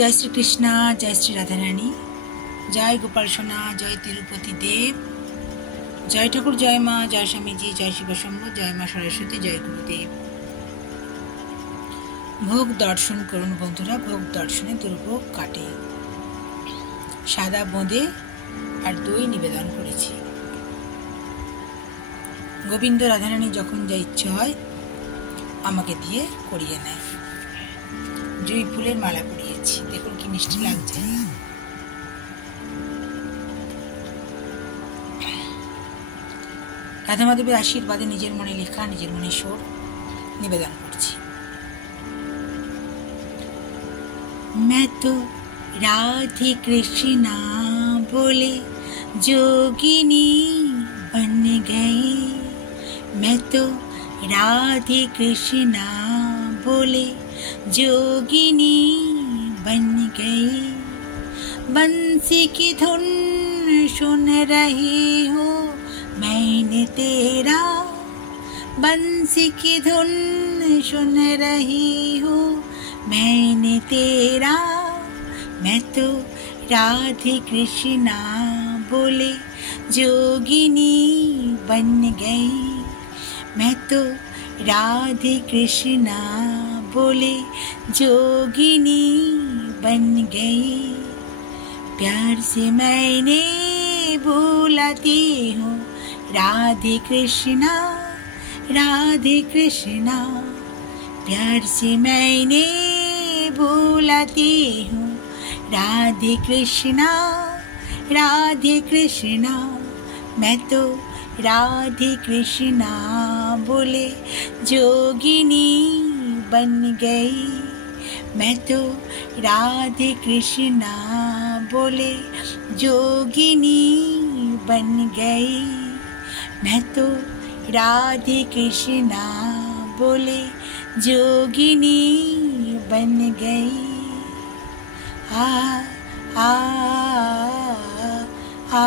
जय श्री कृष्णा, जय श्री राधा रानी, जय गोपाल सोना, जय तिरुपति देव, जय ठाकुर, जय माँ, जय स्वामी जी, जय शिव शंभु, जय माँ सरस्वती, जय गुरुदेव। भोग दर्शन करुन बंधुरा, भोग दर्शने दुर्भोग काटे। सादा बोঁদে আর দই নিবেদন করেছি। গোবিন্দ রাধারানী যখন যা ইচ্ছে হয় আমাকে দিয়ে করিয়ে নেয়। জুঁই ফুলের মালা পরিয়েছি, দেখুন কি মিষ্টি লাগছে। রাধা মাধবের আশীর্বাদে নিজের মনে লেখা, নিজের মনে সুর নিবেদন করছি। मैं तो राधे कृष्णा बोले जोगिनी बन गई, मैं तो राधे कृष्णा बोले जोगिनी बन गई। बंसी की धुन सुन रही हो मैंने तेरा, बंसी की धुन सुन रही हो मैंने तेरा। मैं तो राधे कृष्णा बोले जोगिनी बन गई, मैं तो राधे कृष्णा बोले जोगिनी बन गई। प्यार से मैंने बुलाती हूँ राधे कृष्णा, राधे कृष्णा। प्यार से मैंने बुलाती हूँ राधे कृष्णा, राधे कृष्णा। मैं तो राधे कृष्णा बोले जोगिनी बन गई, मैं तो राधे कृष्णा बोले जोगिनी बन गई। मैं तो राधे कृष्णा बोले जोगिनी बन गई। आ आ आ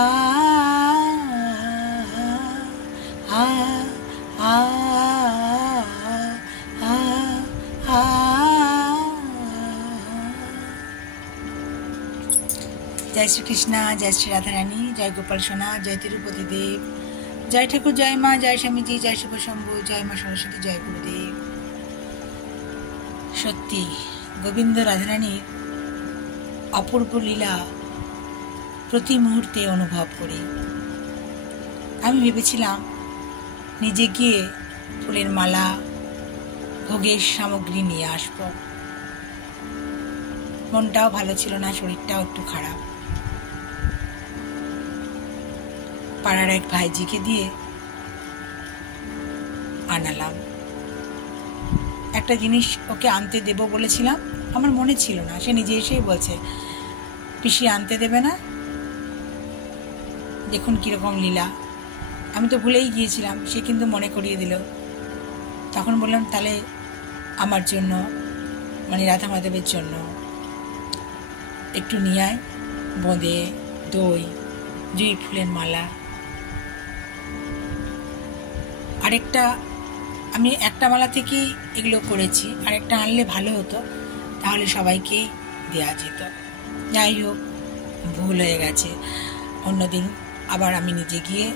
आ आ आ। जय श्री कृष्णा, जय श्री राधा रानी, जय गोपाल सोना, जय तिरुपति देव, जय ठाकुर, जय माँ, जय स्वामी जी, जय शिव शंभु, जय माँ सरस्वती, जय गुरुदेव। সত্যি গোবিন্দ রাধারানীর অপূর্ব লীলা প্রতি মুহূর্তে অনুভব করি। আমি ভেবেছিলাম নিজে গিয়ে ফুলের মালা, ভোগের সামগ্রী নিয়ে আসব। মনটাও ভালো ছিল না, শরীরটাও একটু খারাপ। পাড়ার এক ভাইজিকে দিয়ে আনালাম। একটা জিনিস ওকে আনতে দেব বলেছিলাম, আমার মনে ছিল না, সে নিজে এসেই বলছে পিসি আনতে দেবে না। দেখুন কীরকম লীলা, আমি তো ভুলেই গিয়েছিলাম, সে কিন্তু মনে করিয়ে দিল। তখন বললাম তাহলে আমার জন্য, মানে রাধা মাধবের জন্য একটু নিয়ে আয়, বোঁদে, দই, জুঁই ফুলের মালা। আরেকটা, আমি একটা মালা থেকেই এগুলো করেছি, আরেকটা আনলে ভালো হতো, তাহলে সবাইকেই দেওয়া যেত। যাই হোক, ভুল হয়ে গেছে। অন্যদিন আবার আমি নিজে গিয়ে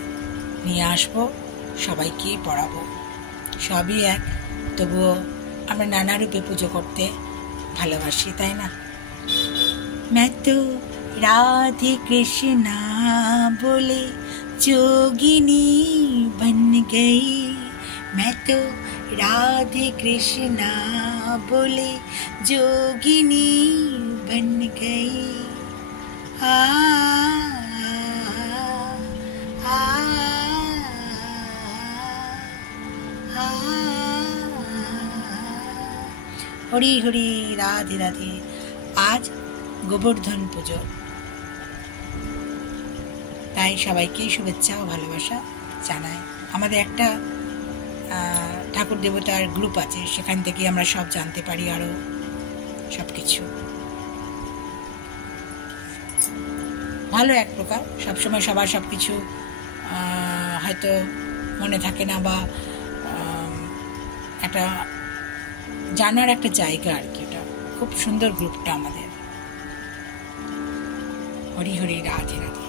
নিয়ে আসবো, সবাইকেই পড়াবো। সবই এক, তবুও আমরা নানা রূপে পুজো করতে ভালোবাসি, তাই না? मैं तो राधे कृष्णा बोले जोगिनी बन गई, मैं तो राधे कृष्णा बोले जोगिनी बन गई। आ आ आ। हरि हरि, राधे राधे। आज গোবর্ধন পুজো, তাই সবাইকেই শুভেচ্ছা ও ভালোবাসা জানাই। আমাদের একটা ঠাকুর দেবতার গ্রুপ আছে, সেখান থেকে আমরা সব জানতে পারি, আরও সব কিছু ভালো এক প্রকার। সবসময় সবার সব কিছু হয়তো মনে থাকে না, বা একটা জানার একটা জায়গা আর কি। এটা খুব সুন্দর গ্রুপটা আমাদের। হরি হরি, রাধে রাধে।